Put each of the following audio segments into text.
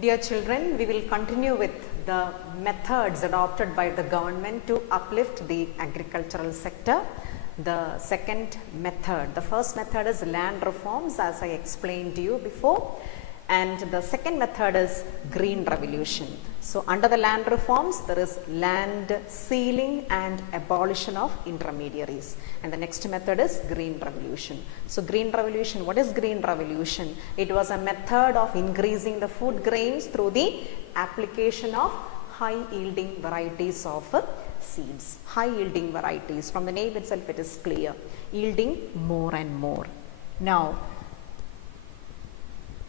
Dear children, we will continue with the methods adopted by the government to uplift the agricultural sector. The second method, the first method is land reforms, as I explained to you before, and the second method is green revolution. So under the land reforms, there is land ceiling and abolition of intermediaries, and the next method is green revolution. So green revolution, what is green revolution? It was a method of increasing the food grains through the application of high yielding varieties of seeds. High yielding varieties, from the name itself it is clear, yielding more and more. Now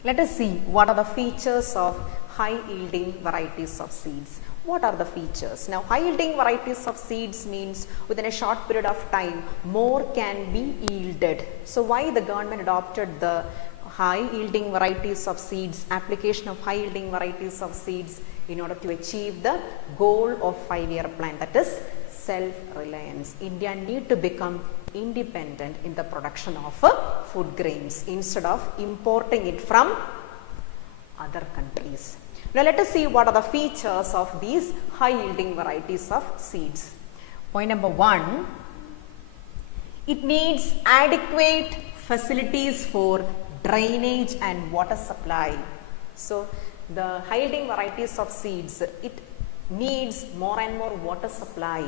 let us see what are the features of high yielding varieties of seeds. What are the features? Now high yielding varieties of seeds means within a short period of time more can be yielded. So why the government adopted the high yielding varieties of seeds, application of high yielding varieties of seeds in order to achieve the goal of 5-year plan, that is self-reliance. India need to become independent in the production of food grains instead of importing it from other countries. Now let us see what are the features of these high yielding varieties of seeds. Point number 1, it needs adequate facilities for drainage and water supply. So the high yielding varieties of seeds, it needs more and more water supply.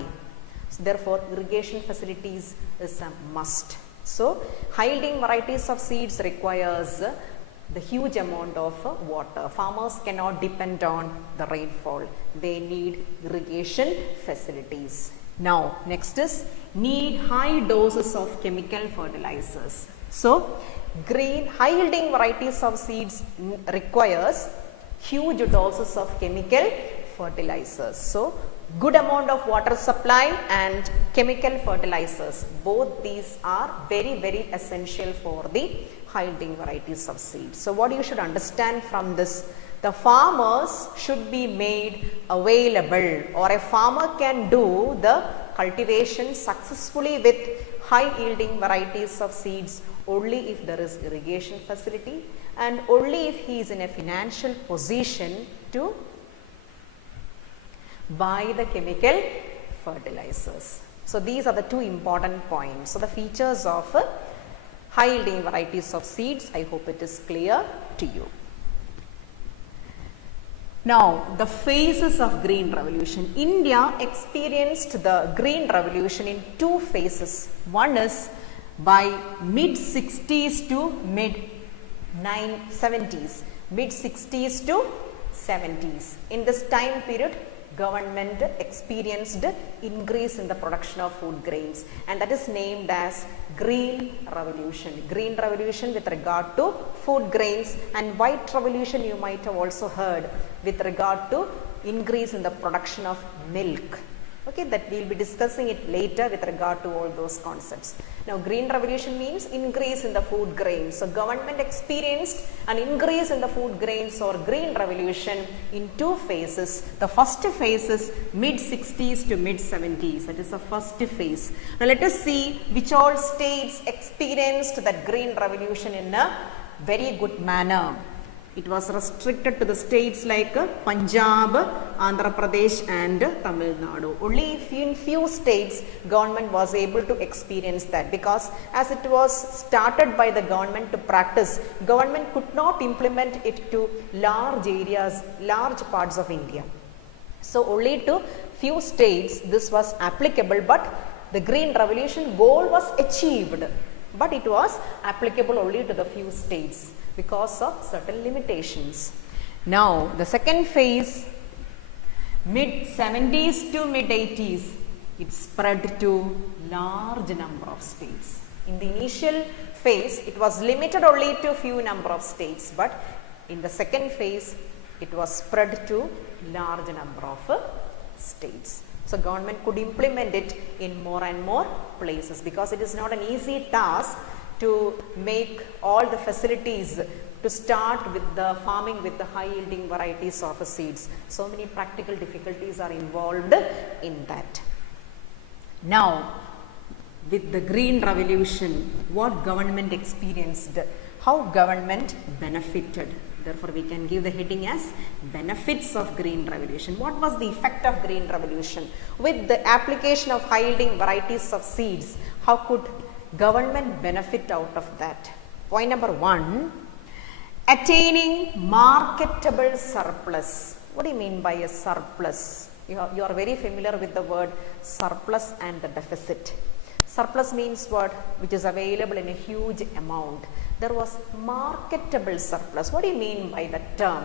So therefore irrigation facilities is a must. So high yielding varieties of seeds requires the huge amount of water. Farmers cannot depend on the rainfall. They need irrigation facilities. Now next is need high doses of chemical fertilizers. So green high yielding varieties of seeds requires huge doses of chemical fertilizers. So good amount of water supply and chemical fertilizers, both these are very essential for the high yielding varieties of seeds. So what you should understand from this, the farmers should be made available, or a farmer can do the cultivation successfully with high yielding varieties of seeds only if there is irrigation facility and only if he is in a financial position to buy the chemical fertilizers. So these are the two important points. So the features of high yielding varieties of seeds, I hope it is clear to you. Now the phases of green revolution. India experienced the green revolution in two phases. One is by mid 60s to mid 70s. Mid 60s to 70s. In this time period, government experienced increase in the production of food grains, and that is named as green revolution. Green revolution with regard to food grains, and white revolution you might have also heard with regard to increase in the production of milk. Okay, that we will be discussing it later with regard to all those concepts. Now green revolution means increase in the food grains. So government experienced an increase in the food grains or green revolution in two phases. The first phase is mid 60s to mid 70s. That is the first phase. Now let us see which all states experienced that green revolution in a very good manner. It was restricted to the states like Punjab, Andhra Pradesh and Tamil Nadu. Only in few states government was able to experience that, because as it was started by the government to practice, government could not implement it to large areas, large parts of India. So only to few states this was applicable, but the green revolution goal was achieved, but it was applicable only to the few states because of certain limitations. Now the second phase, mid 70s to mid 80s, it spread to large number of states. In the initial phase it was limited only to few number of states, but in the second phase it was spread to large number of states. So government could implement it in more and more places, because it is not an easy task to make all the facilities to start with the farming with the high yielding varieties of seeds. So many practical difficulties are involved in that. Now with the green revolution, what government experienced, how government benefited. Therefore, we can give the heading as benefits of green revolution. What was the effect of green revolution? With the application of high-yielding varieties of seeds, how could government benefit out of that? Point number 1, attaining marketable surplus. What do you mean by a surplus? You are very familiar with the word surplus and the deficit. Surplus means what? Which is available in a huge amount. There was marketable surplus. What do you mean by that term?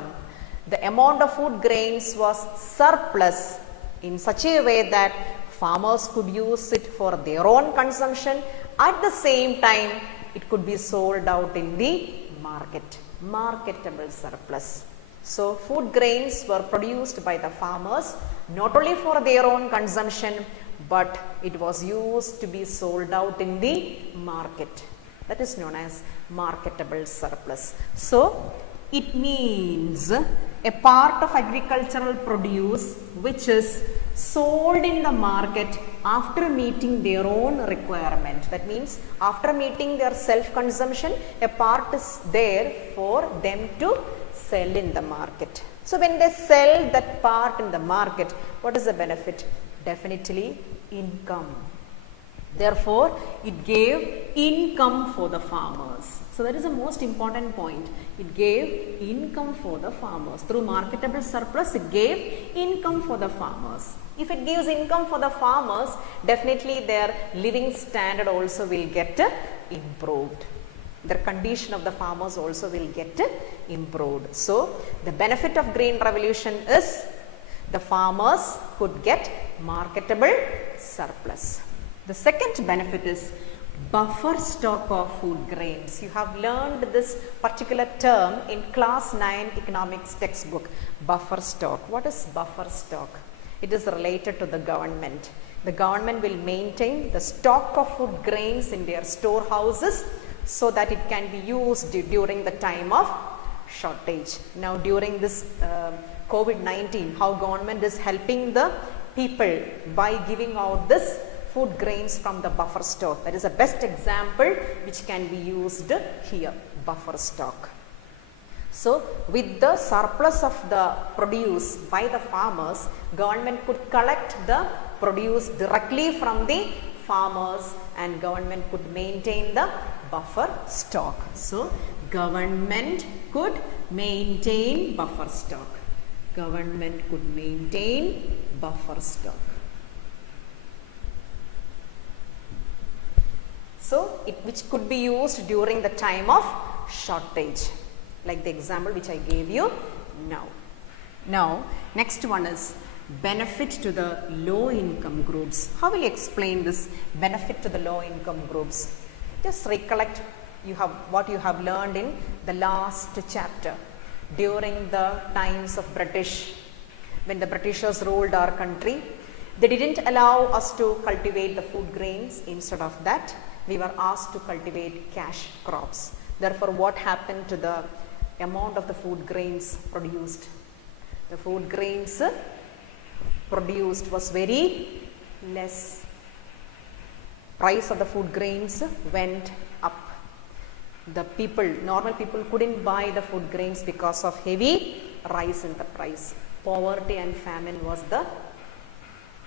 The amount of food grains was surplus in such a way that farmers could use it for their own consumption. At the same time, it could be sold out in the market. Marketable surplus. So, food grains were produced by the farmers not only for their own consumption, but it was used to be sold out in the market. That is known as marketable surplus. So, it means a part of agricultural produce which is sold in the market after meeting their own requirement. That means after meeting their self-consumption, a part is there for them to sell in the market. So, when they sell that part in the market, what is the benefit? Definitely income. Therefore, it gave income for the farmers. So, that is the most important point. It gave income for the farmers. Through marketable surplus, it gave income for the farmers. If it gives income for the farmers, definitely their living standard also will get improved. The condition of the farmers also will get improved. So, the benefit of green revolution is the farmers could get marketable surplus. The second benefit is buffer stock of food grains. You have learned this particular term in class 9 economics textbook, buffer stock. What is buffer stock? It is related to the government. The government will maintain the stock of food grains in their storehouses so that it can be used during the time of shortage. Now, during this COVID-19, how government is helping the people by giving out this food grains from the buffer stock. That is the best example which can be used here, buffer stock. So, with the surplus of the produce by the farmers, government could collect the produce directly from the farmers and government could maintain the buffer stock. So, government could maintain buffer stock. Government could maintain buffer stock. So, which could be used during the time of shortage, like the example which I gave you now. Now, next one is benefit to the low income groups. How will you explain this benefit to the low income groups? Just recollect what you have learned in the last chapter. During the times of British, when the Britishers ruled our country, they didn't allow us to cultivate the food grains. Instead of that, we were asked to cultivate cash crops. Therefore, what happened to the amount of the food grains produced? The food grains produced was very less. Price of the food grains went up. The people, normal people couldn't buy the food grains because of heavy rise in the price. Poverty and famine was the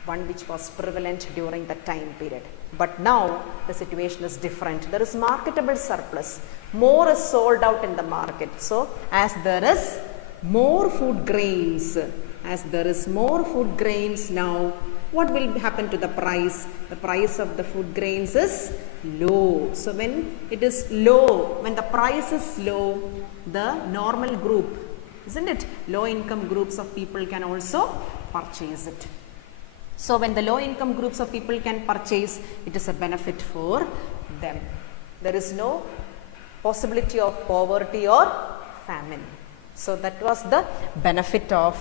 one which was prevalent during that time period. But now the situation is different. There is marketable surplus. More is sold out in the market. So, as there is more food grains, now, what will happen to the price? The price of the food grains is low. So, when it is low, when the price is low, the normal group, isn't it? Low income groups of people can also purchase it. So, when the low income groups of people can purchase, it is a benefit for them. There is no possibility of poverty or famine. So, that was the benefit of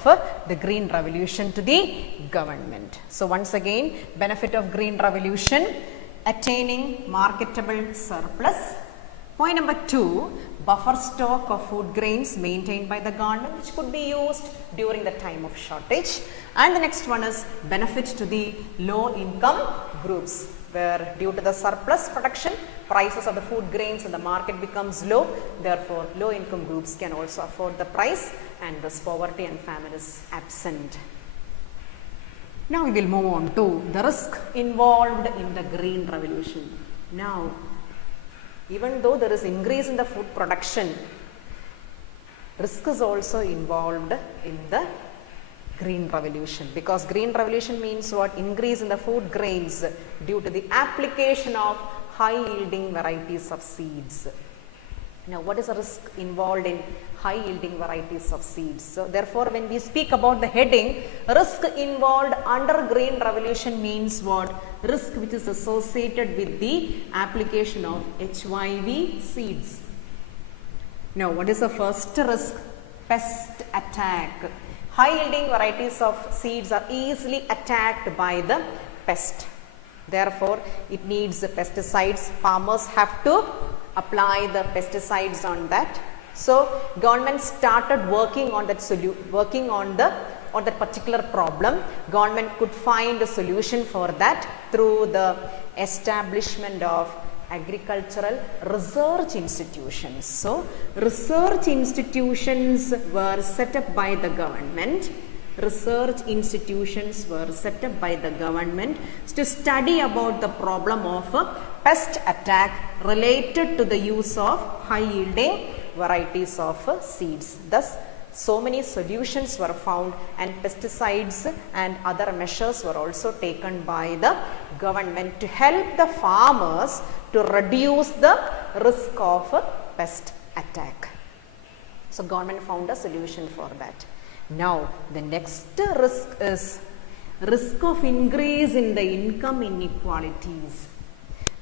the green revolution to the government. So, once again, benefit of green revolution, attaining marketable surplus. Point number 2, buffer stock of food grains maintained by the government which could be used during the time of shortage. And the next one is benefit to the low income groups. where due to the surplus production, prices of the food grains in the market becomes low. Therefore, low income groups can also afford the price and thus poverty and famine is absent. Now we will move on to the risk involved in the green revolution. Now, even though there is increase in the food production, risk is also involved in the green revolution, because green revolution means what? Increase in the food grains due to the application of high yielding varieties of seeds. Now, what is the risk involved in high yielding varieties of seeds? So, therefore, when we speak about the heading, risk involved under green revolution means what? Risk which is associated with the application of HYV seeds. Now, what is the first risk? Pest attack. High yielding varieties of seeds are easily attacked by the pest. Therefore, it needs the pesticides. Farmers have to apply the pesticides on that. So, government started working on that on that particular problem. Government could find a solution for that through the establishment of agricultural research institutions. So, research institutions were set up by the government. Research institutions were set up by the government to study about the problem of pest attack related to the use of high yielding varieties of seeds. Thus, so many solutions were found and pesticides and other measures were also taken by the government to help the farmers to reduce the risk of pest attack. So, government found a solution for that. Now, the next risk is risk of increase in the income inequalities.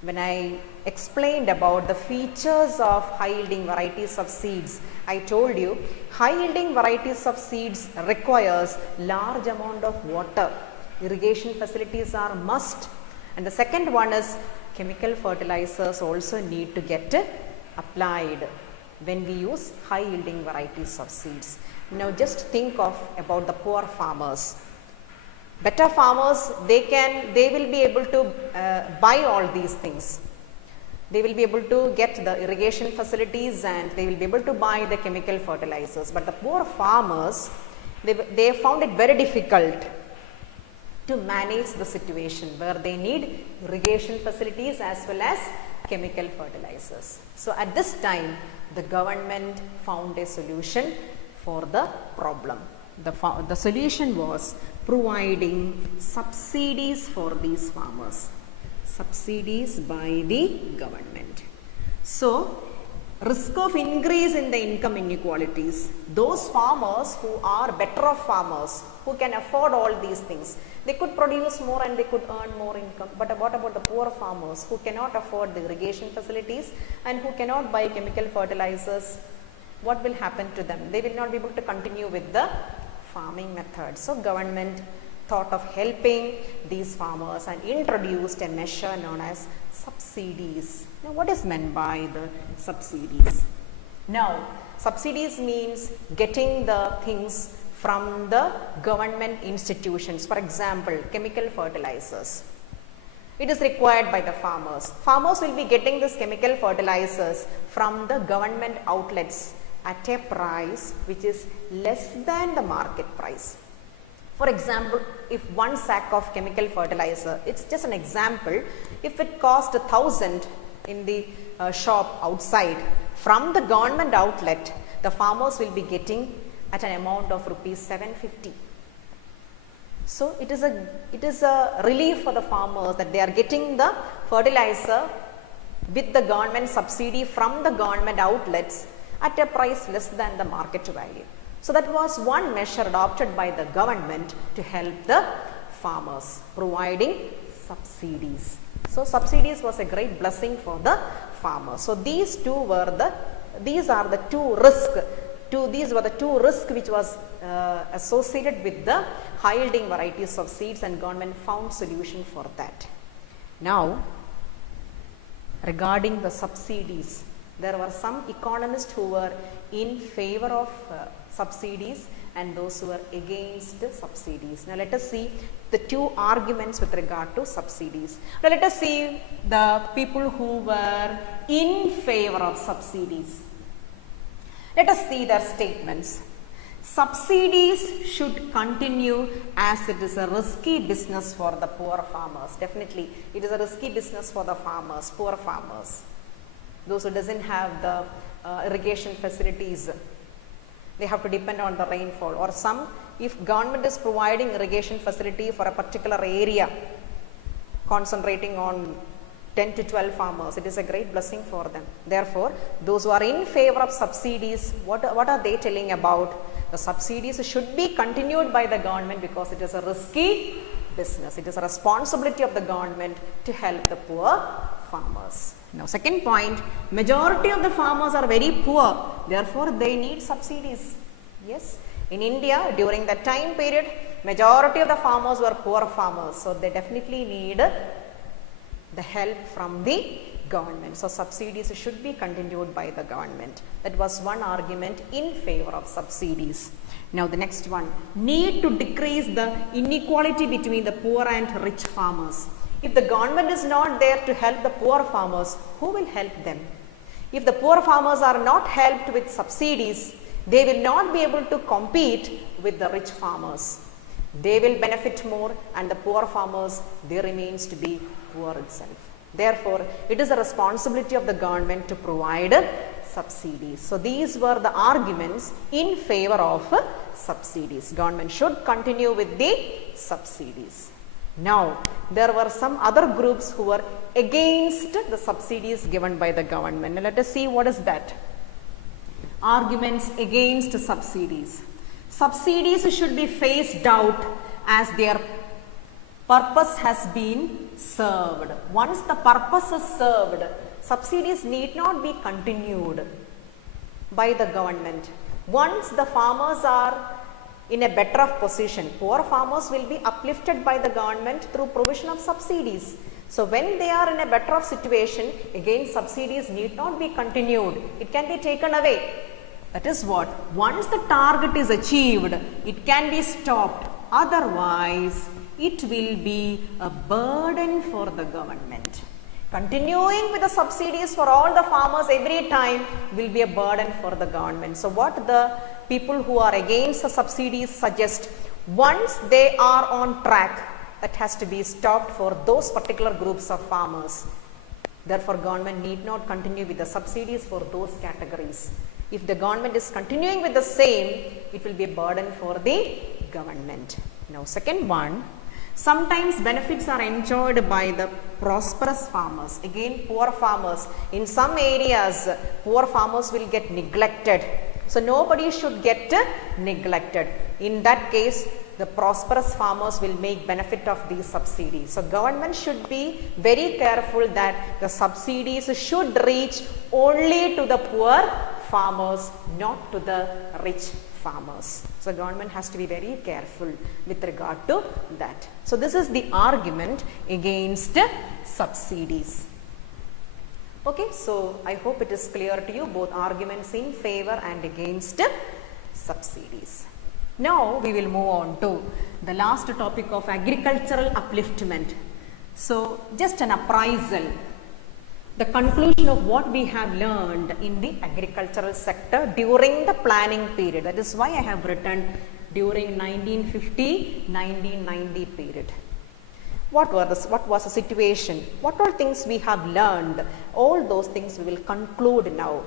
When I explained about the features of high yielding varieties of seeds, I told you high yielding varieties of seeds requires large amount of water. Irrigation facilities are must. And the second one is chemical fertilizers also need to get applied when we use high yielding varieties of seeds. Now, just think about the poor farmers. Better farmers, they will be able to buy all these things. They will be able to get the irrigation facilities and they will be able to buy the chemical fertilizers. But the poor farmers, they found it very difficult to manage the situation where they need irrigation facilities as well as chemical fertilizers. So, at this time, the government found a solution for the problem. The solution was providing subsidies for these farmers. Subsidies by the government. So, risk of increase in the income inequalities. Those farmers who are better off farmers, who can afford all these things, they could produce more and they could earn more income. But what about the poor farmers who cannot afford the irrigation facilities and who cannot buy chemical fertilizers? What will happen to them? They will not be able to continue with the farming method. So, government thought of helping these farmers and introduced a measure known as subsidies. Now, what is meant by the subsidies? Now, subsidies means getting the things from the government institutions. For example, chemical fertilizers. It is required by the farmers. Farmers will be getting this chemical fertilizers from the government outlets at a price which is less than the market price. For example, if one sack of chemical fertilizer, it's just an example, if it cost 1,000 in the shop outside, from the government outlet, the farmers will be getting at an amount of rupees 750. So, it is a relief for the farmers that they are getting the fertilizer with the government subsidy from the government outlets at a price less than the market value. So, that was one measure adopted by the government to help the farmers, providing subsidies. So, subsidies was a great blessing for the farmers. So, these are the two risks which was associated with the high yielding varieties of seeds, and government found solution for that. Now, regarding the subsidies, there were some economists who were in favor of subsidies and those who were against subsidies. Now let us see the two arguments with regard to subsidies. Now let us see the people who were in favor of subsidies. Let us see their statements. Subsidies should continue as it is a risky business for the poor farmers. Definitely, it is a risky business for the farmers, poor farmers. Those who doesn't have the irrigation facilities, they have to depend on the rainfall. Or some, if government is providing irrigation facility for a particular area, concentrating on 10 to 12 farmers, it is a great blessing for them. Therefore, those who are in favor of subsidies, what are they telling about? The subsidies should be continued by the government because it is a risky business. It is a responsibility of the government to help the poor farmers. Now, second point, majority of the farmers are very poor, therefore they need subsidies. Yes, in India during that time period, majority of the farmers were poor farmers, so they definitely need the help from the government. So subsidies should be continued by the government. That was one argument in favor of subsidies. Now the next one, need to decrease the inequality between the poor and rich farmers. If the government is not there to help the poor farmers, who will help them? If the poor farmers are not helped with subsidies, they will not be able to compete with the rich farmers. They will benefit more and the poor farmers, they remains to be poor itself. Therefore, it is a responsibility of the government to provide subsidies. So these were the arguments in favor of subsidies. Government should continue with the subsidies. Now, there were some other groups who were against the subsidies given by the government. Now, let us see what is that. Arguments against subsidies. Subsidies should be phased out as their purpose has been served. Once the purpose is served, subsidies need not be continued by the government. Once the farmers are in a better of position, poor farmers will be uplifted by the government through provision of subsidies. So when they are in a better of situation, again subsidies need not be continued. It can be taken away. That is what, once the target is achieved, it can be stopped. Otherwise, it will be a burden for the government. Continuing with the subsidies for all the farmers every time will be a burden for the government. So what the people who are against the subsidies suggest, once they are on track, that has to be stopped for those particular groups of farmers. Therefore, government need not continue with the subsidies for those categories. If the government is continuing with the same, it will be a burden for the government. Now, second one, sometimes benefits are enjoyed by the prosperous farmers. Again, poor farmers. In some areas, poor farmers will get neglected. So, nobody should get neglected. In that case, the prosperous farmers will make benefit of these subsidies. So, government should be very careful that the subsidies should reach only to the poor farmers, not to the rich farmers. So, government has to be very careful with regard to that. So, this is the argument against subsidies. Okay, so I hope it is clear to you, both arguments in favor and against subsidies. Now, we will move on to the last topic of agricultural upliftment. So, just an appraisal, the conclusion of what we have learned in the agricultural sector during the planning period. That is why I have written during 1950-1990 period. What was the situation? What all things we have learned? All those things we will conclude now.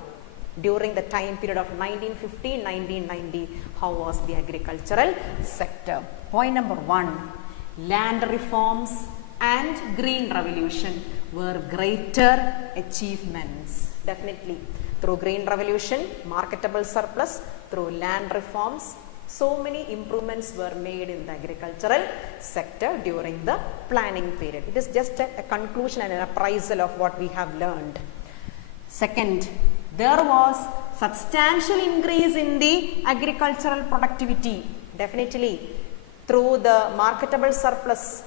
During the time period of 1950-1990, how was the agricultural sector? Point number one, land reforms and green revolution were greater achievements. Definitely, through green revolution, marketable surplus, through land reforms, so many improvements were made in the agricultural sector during the planning period. It is just a conclusion and an appraisal of what we have learned. Second, there was substantial increase in the agricultural productivity. Definitely, through the marketable surplus,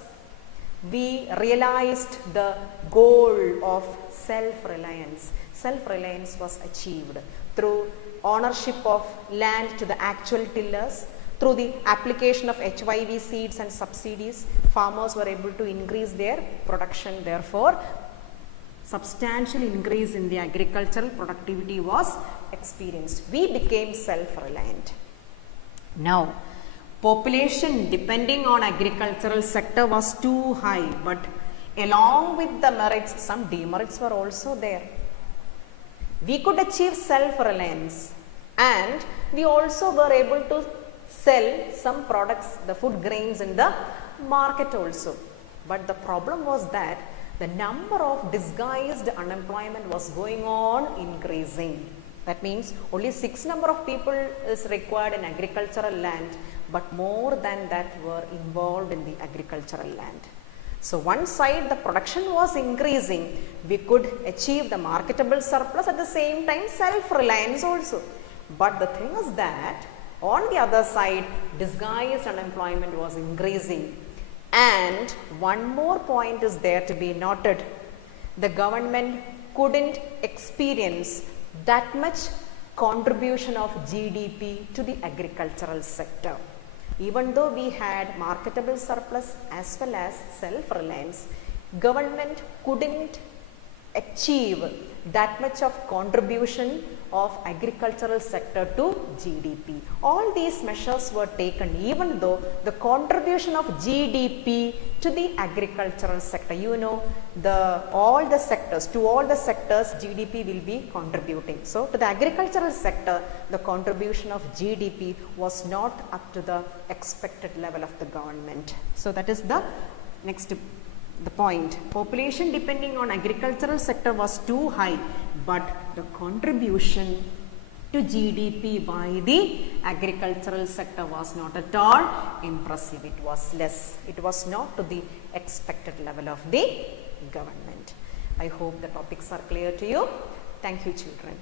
we realized the goal of self-reliance. Self-reliance was achieved through ownership of land to the actual tillers, Through the application of HYV seeds and subsidies, farmers were able to increase their production. Therefore, substantial increase in the agricultural productivity was experienced. We became self-reliant. Now, population depending on agricultural sector was too high, but along with the merits, some demerits were also there. We could achieve self-reliance and we also were able to sell some products, the food grains in the market also. But the problem was that the number of disguised unemployment was going on increasing. That means only 6 number of people is required in agricultural land, but more than that were involved in the agricultural land. So one side the production was increasing, we could achieve the marketable surplus, at the same time self-reliance also. But the thing is that on the other side disguised unemployment was increasing. And one more point is there to be noted. The government couldn't experience that much contribution of GDP to the agricultural sector. Even though we had marketable surplus as well as self-reliance, government couldn't achieve that much of contribution of agricultural sector to GDP. All these measures were taken even though the contribution of GDP to the agricultural sector, you know, all the sectors GDP will be contributing. So to the agricultural sector, the contribution of GDP was not up to the expected level of the government. So that is the next the point. Population depending on agricultural sector was too high, but the contribution to GDP by the agricultural sector was not at all impressive. It was less. It was not to the expected level of the government. I hope the topics are clear to you. Thank you, children.